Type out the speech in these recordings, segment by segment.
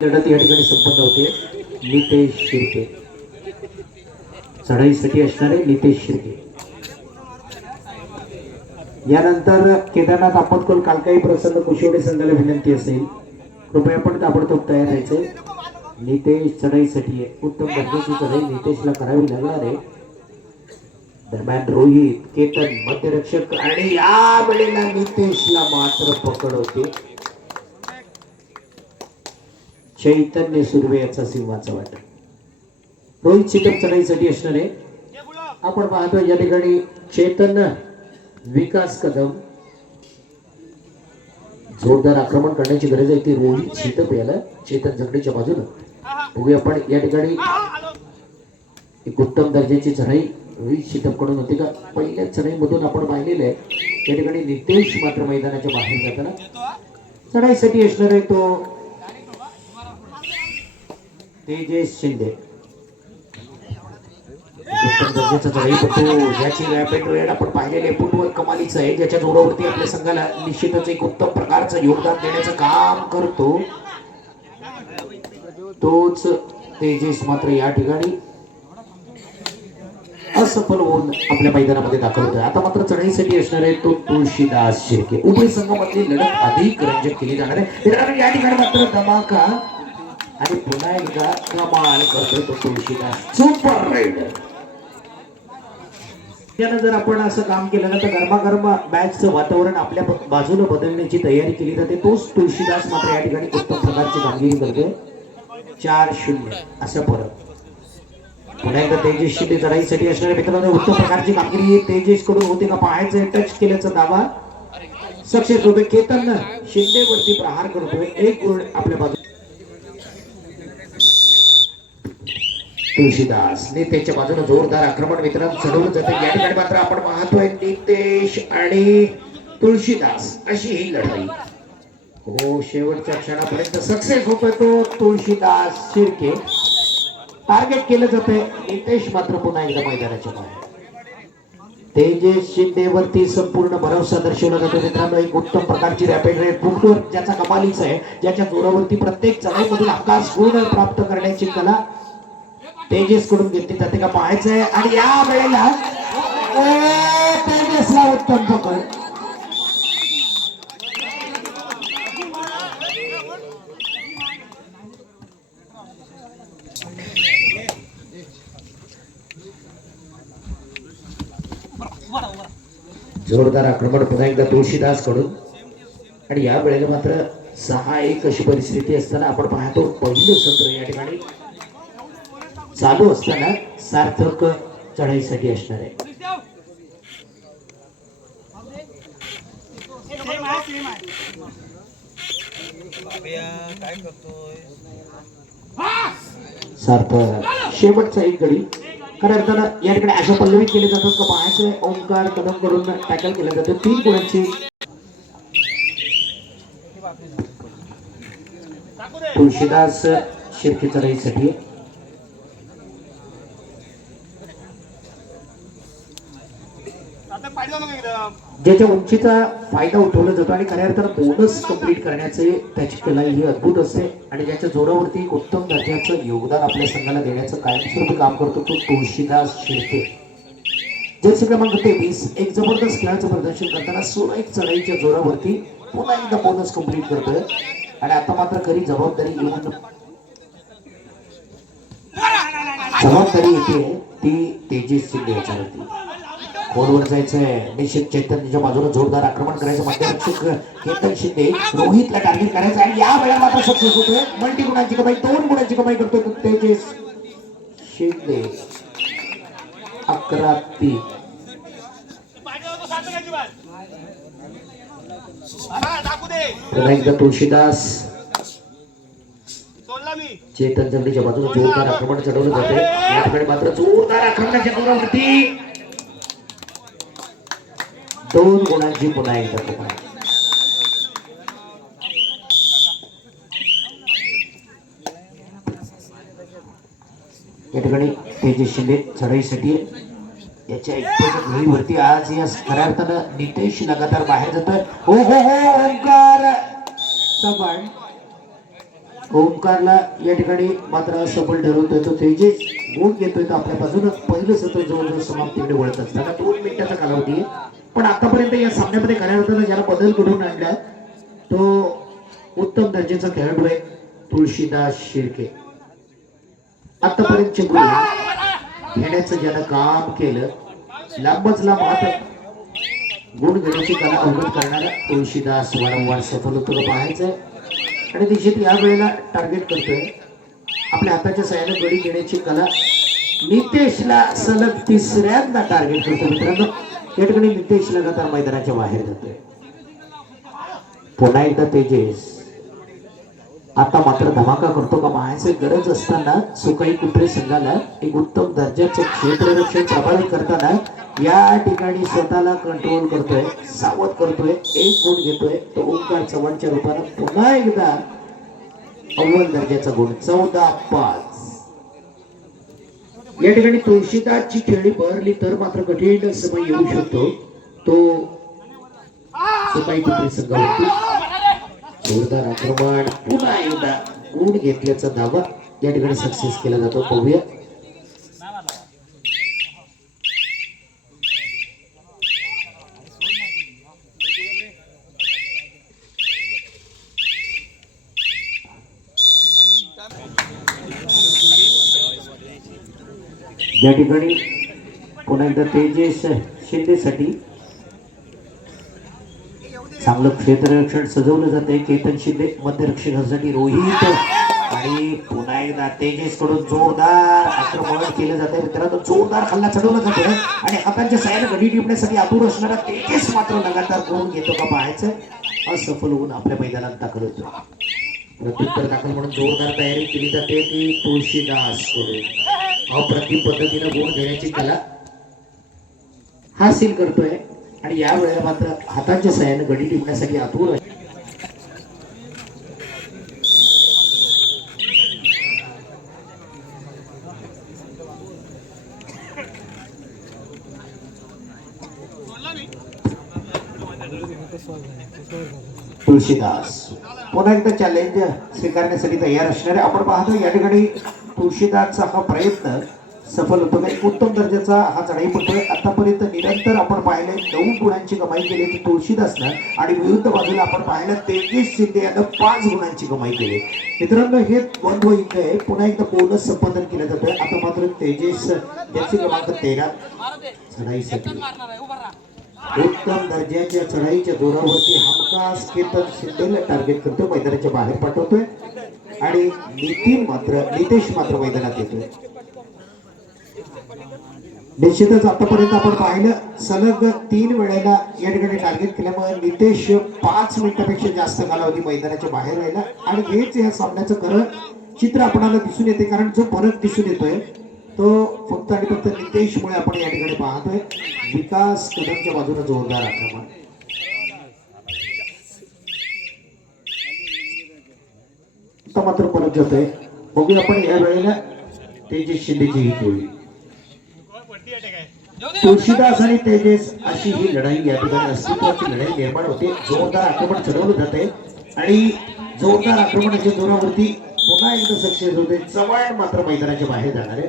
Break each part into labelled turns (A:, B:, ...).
A: लढत या ठिकाणी संपन्न होते. नितेश शिर्के. चढाईसाठी असणारे नितेश शिर्के. यानंतर केदारनाथ आपतकोल काही प्रसन्न कुशिवडे संघाला विनंती असेल. कृपया पण ताबडतोब तयार राहायचे. नितेश चढाईसाठी आहे. उत्तम दर्जाची चढाई नितेशला करावी लागणार आहे. दरम्यान रोहित केतन मध्यरक्षक आणि या वेळेला नितेशला मात्र पकडवते चैतन्य सुर्वे याचा सिंहाचा वाटा. रोहित शिखर चढाईसाठी असणार आहे आपण पाहतो या ठिकाणी चैतन्य विकास कदम. जोरदार आक्रमण करण्याची गरज आहे. ती रोहित चितप याला चेतन झगडीच्या बाजूला बघूया आपण या ठिकाणी एक उत्तम दर्जाची चढाई. रोहित शिटपकडून होती का? पहिल्या चढाईमधून आपण पाहिलेलं आहे. या ठिकाणी नितेश मात्र मैदानाच्या बाहेर जाताना. चढाईसाठी असणार आहे तो तेजेश शिंदे. उत्तम ज्याची रॅपिड रेड आपण पाहिलेले फुटवर कमालीचं आहे. ज्याच्या जोडावरती आपल्या संघाला निश्चितच एक उत्तम प्रकारचं योगदान देण्याचं काम करतो. तोच तेजेश मात्र या ठिकाणी असफल होऊन आपल्या मैदानामध्ये दाखल होतोय. आता मात्र चढाईसाठी असणार आहे तो तुळशीदास शिर्के. उभय संघामधली लढत अधिक रंजक केली जाणार आहे. या ठिकाणी मात्र धमाका आणि पुन्हा एकदा कमाल करतोय तो तुळशीदास सुपर रायडर त्यानं जर आपण असं काम केलं ना तर गरमागरम मॅचचं वातावरण आपल्या बाजूला बदलण्याची तयारी केली जाते तोच तुळशीदास मात्र या ठिकाणी उत्तम प्रकारची कामगिरी करतोय. चार शून्य. असं परत. पुन्हा एकदा तेजस ते चढाईसाठी असणाऱ्या मित्रांनो उत्तम प्रकारची कामगिरी. तेजसकडून होते का पाहायचं टच केल्याचा दावा. सक्सेस होतोय केतन शिंदेवरती प्रहार करतोय. एक गुण आपल्या बाजू तुळशीदास. नेत्याच्या बाजूने जोरदार आक्रमण मित्रांनो चढवलं जातं. या ठिकाणी मात्र आपण पाहतोय नितेश आणि तुळशीदास अशी ही लढाई. हो शेवटच्या क्षणापर्यंत सक्सेस होतोय तो तुळशीदास शिर्के. टार्गेट केलं जातंय. नितेश मात्र पुन्हा एकदा मैदानाच्या बाहेर. तेजस शिंदेवरती संपूर्ण भरोसा दर्शवला जातो मित्रांनो. एक उत्तम प्रकारची रॅपिड रेट फुटवर ज्याचा कमालीच आहे ज्याच्या जोरावरती प्रत्येक चढाईमधील आकाश गुण प्राप्त करण्याची कला तेजसकडून घेतली जाते का पाहायचं आहे? आणि या वेळेला तेजसला उत्तम पकड. जोरदार आक्रमण पुन्हा एकदा तुळशीदासकडून आणि या वेळेला मात्र सहा एक अशी परिस्थिती असताना आपण पाहतो पहिलं सत्र या ठिकाणी. चालू असताना सार्थक चढाईसाठी असणार आहे. सार्थक शेवटचा एक गडी. खऱ्या अर्थानं या ठिकाणी अशा पल्लवी केले जातात का पाहायचं ओंकार कदम करून टॅकल केलं जातं. तीन गुणांची तुळशीदास शिर्के चढाईसाठी ज्याच्या उंचीचा फायदा उठवला जातो आणि खऱ्या अर्थानं बोनस कंप्लीट करण्याचे त्याची कला ही अद्भुत असते. आणि ज्याच्या जोरावरती एक उत्तम दर्जाचं योगदान आपल्या संघाला देण्याचं कायमस्वरूपी काम करतो तो तुळशीदास शिर्के. जर्सी क्रमांक तेवीस एक जबरदस्त खेळाचं प्रदर्शन करताना सोळा एक चढाईच्या जोरावरती पुन्हा एकदा बोनस कंप्लीट करतोय. आणि आता मात्र खरी जबाबदारी घेऊन जबाबदारी येते ती तेजस शिंदे याच्यावरती. खोलवर जायचंय. निश्चित चैतन्यच्या बाजूला जोरदार आक्रमण करायचं मध्यरक्षक केतन शिंदे रोहितला टार्गेट करायचं आणि या वेळेला मात्र सक्सेस होतोय. मल्टी गुणांची कमाई दोन गुणांची कमाई करतोय तेजस शिंदे. अकरा तीन पुन्हा एकदा तुळशीदास चेतन जगडीच्या बाजूला जोरदार आक्रमण चढवलं जाते याकडे मात्र जोरदार आक्रमणाच्या जोरावरती दोन गुणांची पुन्हा एकदा कमाई या ठिकाणी तेजस शिंदे चढाईसाठी याच्या एकट्याच्या घडीवरती आज या खऱ्या अर्थानं नितेश लगातार बाहेर जात हो हो हो ओंकार चव्हाण ओंकारला या ठिकाणी मात्र सफल ठरवतोय तो तेजेस. गुण घेतोय तो आपल्या बाजूनं. पहिलं सत्र जवळजवळ समाप्तीकडे वळत असताना दोन मिनिटाचा कालावधी आहे. पण आतापर्यंत या सामन्यामध्ये खऱ्या अर्थानं ज्याला बदल घडवून आणला तो उत्तम दर्जाचा खेळाडू आहे तुळशीदास शिर्के. आतापर्यंतचे गुण घेण्याचं ज्यानं काम केलं लांबच लांब हात गुण घेण्याची कला अवगत करणारा तुळशीदास वारंवार सफल होतो पाहायचं आणि निश्चित या वेळेला टार्गेट करतोय. आपल्या हाताच्या सहाय्याने गडी घेण्याची कला नितेशला सलग तिसऱ्यांदा टार्गेट करतो मित्रांनो. या ठिकाणी नितेश लगातार मैदानाच्या बाहेर जातोय. पुन्हा एकदा तेजेस. आता मात्र धमाका करतो का? पाहायचं गरज असताना सुकाई कुत्रे संघाला एक उत्तम दर्जाचं क्षेत्ररक्षण प्रभावित करताना या ठिकाणी स्वतःला कंट्रोल करतोय सावध करतोय एक गुण घेतोय. तो ओंकार चव्हाणच्या रूपानं पुन्हा एकदा अव्वल दर्जाचा गुण. चौदा पाच. या ठिकाणी तुळशीदासची खेळी बहरली तर मात्र कठीण समय येऊ शकतो. तो जोरदार आक्रमण. पुन्हा एकदा गुण घेतल्याचा दावा या ठिकाणी सक्सेस केला जातो. पाहूया या ठिकाणी पुन्हा एकदा तेजेश शिंदेसाठी चांगलं क्षेत्ररक्षण सजवलं जाते केतन शिंदे मध्यरक्षकासाठी रोहित आणि पुन्हा एकदा तेजेस कडून जोरदार आक्रमण केलं जाते मित्रांनो जोरदार हल्ला चढवला जातो आणि हातांच्या साह्याने घडी टिपण्यासाठी आतुर असणारा तेजेस मात्र लगातार करून घेतो का पाहायचं. असफल होऊन आपल्या मैदानात दाखल होतो. प्रत्युत्तर दाखल म्हणून जोरदार तयारी केली जाते ती तुळशीदासकडून. अप्रतिम पद्धतीनं गुण घेण्याची कला हासिल करतोय आणि या वेळेला मात्र हातांच्या सहाय्याने गडी टिपण्यासाठी आतूर आहे. तुळशीदास पुन्हा एकदा चॅलेंज स्वीकारण्यासाठी तयार असणारे आपण पाहतो या ठिकाणी तुळशीदासचा हा प्रयत्न सफल होतो. एक उत्तम दर्जाचा हा चढाई पडतोय आतापर्यंत निरंतर आपण पाहिले. नऊ गुणांची कमाई केली ती तुळशीदासनं आणि विरुद्ध बाजूला आपण पाहिलं तेजेश शिंदे यानं पाच गुणांची कमाई केली. मित्रांनो हे द्वंद्व इथे आहे. पुन्हा एकदा बोनस संपादन केलं जातोय. आता मात्र तेजेश याचे क्रमांक तेरा. चढाईसाठी उत्तम दर्जाच्या चढाईच्या जोरावरती हमखास केतन शिंदेला टार्गेट करतो मैदानाच्या बाहेर पाठवतोय. आणि नितीन मात्र नितेश मात्र मैदानात येतोय. निश्चितच आतापर्यंत आपण पाहिलं सलग तीन वेळेला या ठिकाणी टार्गेट केल्यामुळे नितेश पाच मिनिटापेक्षा जास्त कालावधी मैदानाच्या बाहेर राहिला. आणि हेच या सामन्याचं खरं चित्र आपणाला दिसून येते कारण जो फरक दिसून येतोय तो फक्त आणि फक्त नितेशमुळे आपण या ठिकाणी पाहतोय. विकास कदमच्या बाजूने जोरदार आक्रमण. आता मात्र परत जातोय. बघूया आपण या वेळेला तेजेश शिंदेची ही टोळी. तुळशीदास आणि तेजेस अशी ही लढाई या ठिकाणी अस्तित्वाची लढाई निर्माण होते. जोरदार आक्रमण चढवलं जाते आणि जोरदार आक्रमणाच्या जोरावरती पुन्हा एकदा सक्सेस होते चव्हाण मात्र मैदानाच्या बाहेर जाणार आहे.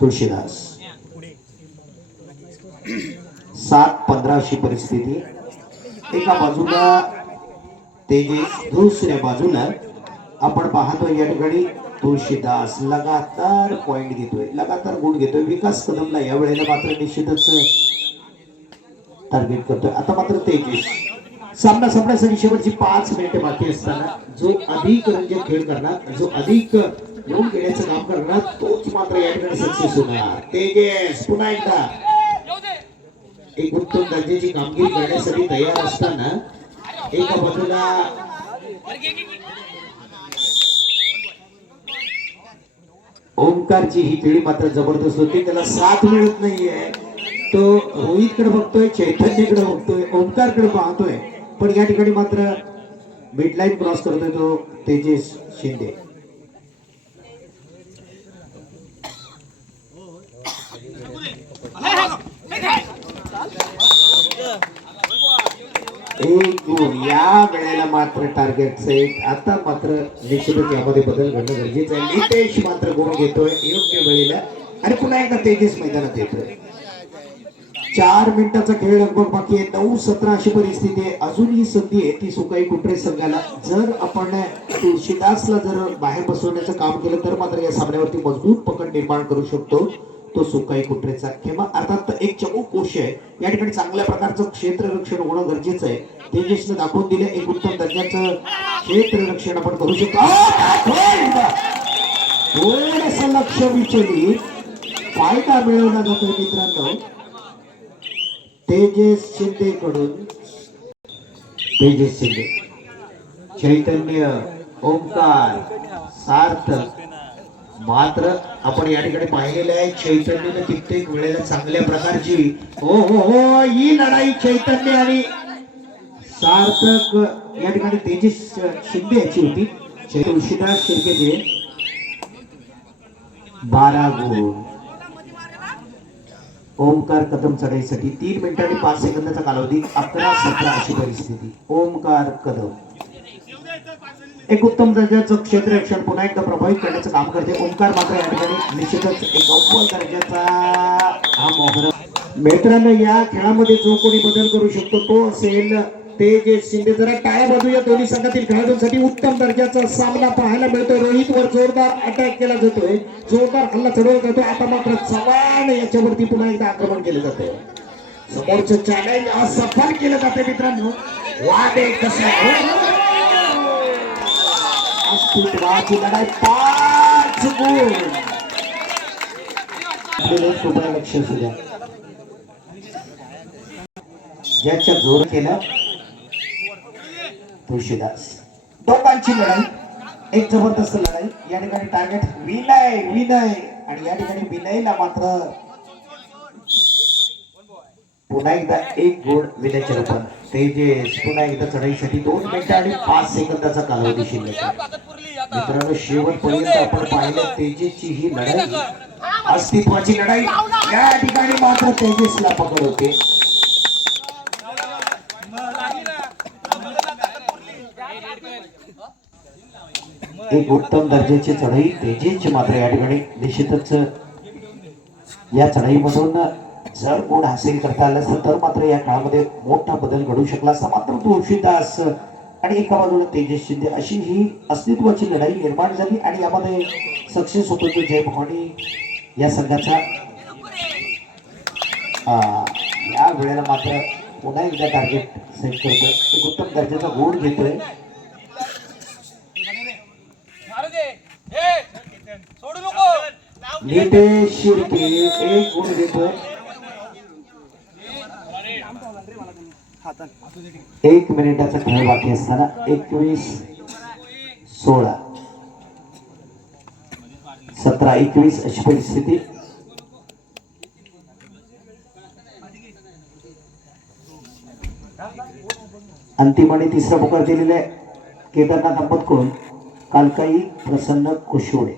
A: तुळशीदास. सात पंधरा अशी परिस्थिती. एका बाजूला तेजेस दुसऱ्या बाजूला आपण पाहतो या ठिकाणी तुळशीदास लगातार पॉइंट घेतोय. लगातार गुण घेतोय. विकास कदमला या वेळेला मात्र निश्चितच टार्गेट करतोय. आता मात्र तेजेस. सामना संपण्यासाठी शेवटची पाच मिनिटे बाकी असताना जो अधिक रंजक खेळ करणार जो अधिक गुण घेण्याचं काम करणार तोच मात्र या ठिकाणी सक्सेस होणार. तेजेस पुन्हा एकदा. एक उत्तम दर्जाची कामगिरी करण्यासाठी तयार असताना एका बाजूला ओंकारची ही पिढी मात्र जबरदस्त होती. त्याला साथ मिळत नाहीये. तो रोहितकडे बघतोय चैतन्यकडे बघतोय ओंकारकडे पाहतोय. पण या ठिकाणी मात्र मिडलाईन क्रॉस करतोय तो तेजेस शिंदे. एक गुण या वेळेला मात्र टार्गेट सेट आता मात्र निश्चितच यामध्ये बदल घडणं गरजेचं आहे. नितेश मात्र गुण घेतोय. योग्य वेळेला. आणि पुन्हा एकदा तेजस मैदानात येतोय. चार मिनिटाचा खेळ लगभग बाकी आहे. नऊ सतरा अशी परिस्थिती आहे. अजून ही संधी आहे ती सुकाई कुठे संघाला. जर आपण तुळशीदासला जर बाहेर बसवण्याचं काम केलं तर मात्र या सामन्यावरती मजबूत पकड निर्माण करू शकतो. तो सुकाई कुटरेचा किंवा अर्थात एक चमू कोश आहे. या ठिकाणी चांगल्या प्रकारचं क्षेत्ररक्षण होणं गरजेचं आहे. तेजसनं दाखवून दिलं एक उत्तम दर्जाचं क्षेत्ररक्षण आपण करू शकतो. थोडस लक्ष विचलित. फायदा मिळवला जातोय मित्रांनो. तेजस शिंदे कडून तेजस शिंदे. चैतन्य ओंकार सार्थक. मात्र आपण या ठिकाणी पाहिलेलं आहे चैतन्यने कित्येक वेळेला चांगल्या प्रकारची हो हो हो ही लढाई चैतन्य आणि सार्थक या ठिकाणी तेजस शिंदे याची होती. तुळशीदास शिर्केचे बारा गुण. ओमकार कदम चढाईसाठी तीन मिनिटं आणि पाच सेकंदाचा कालावधी अकरा सतरा अशी परिस्थिती. ओमकार कदम. एक उत्तम दर्जाचं क्षेत्ररक्षण पुन्हा एकदा प्रभावित करण्याचं काम करते. ओंकार मात्र या ठिकाणी निश्चितच एक अव्वल दर्जाचा हा मित्रांनो या खेळामध्ये जो कोणी बदल करू शकतो तो असेल तेजेश शिंदे. जरा टाळ्या बाजू या दोन्ही संघातील खेळाडूंसाठी उत्तम दर्जाचा सामना पाहायला मिळतो रोहित वर जोरदार अटॅक केला जातोय. जोरदार हल्ला चढवला जातो आता मात्र चव्हाण याच्यावरती पुन्हा एकदा आक्रमण केलं जातंय. समोरचं चॅलेंज असफल केलं जाते मित्रांनो. वाद एक अस्तित्वाची लढाई पाच गुण आपल्याला लक्ष असू द्या ज्याच्या जोर केला तुळशीदास दोघांची लढाई एक जबरदस्त लढाई या ठिकाणी टार्गेट विनय विनय आणि या ठिकाणी विनयला मात्र पुन्हा एकदा एक गुण विनयच्या ते जे पुन्हा एकदा चढाईसाठी दोन मिनिटं आणि पाच सेकंदाचा कालावधी शिल्लक मित्रांनो शेवटपर्यंत आपण पाहिलं तेजेसची ही लढाई. अस्तित्वाची लढाई. या ठिकाणी मात्र तेजसला पकड होते. एक उत्तम दर्जाची चढाई. तेजेसची मात्र या ठिकाणी निश्चितच या चढाईमधून जर गुण हासिल करता आलं असतं तर मात्र या काळामध्ये मोठा बदल घडू शकला. असता मात्र तुळशीदास आणि एका बाजूला तेजस शिंदे अशी ही अस्तित्वाची लढाई निर्माण झाली आणि यामध्ये सक्सेस होतो तो जय भवानी या संघाचा. या वेळेला मात्र पुन्हा एकदा टार्गेट सेट करतोय. एक उत्तम दर्जाचा गुण घेतोय. नितेश शिर्के एक गुण घेतोय. एक मिनिटाचा खेळ बाकी असताना एकवीस सोळा. सतरा एकवीस अशी परिस्थिती. अंतिम आणि तिसरा पुकार दिलेला आहे. केदारनाथ अंबतकडून कालकाई प्रसन्न कुशोडे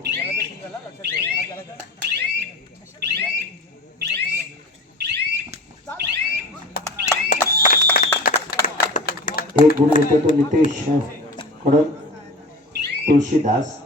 A: एक गुण देतो तो नितेशकडून तुळशीदास.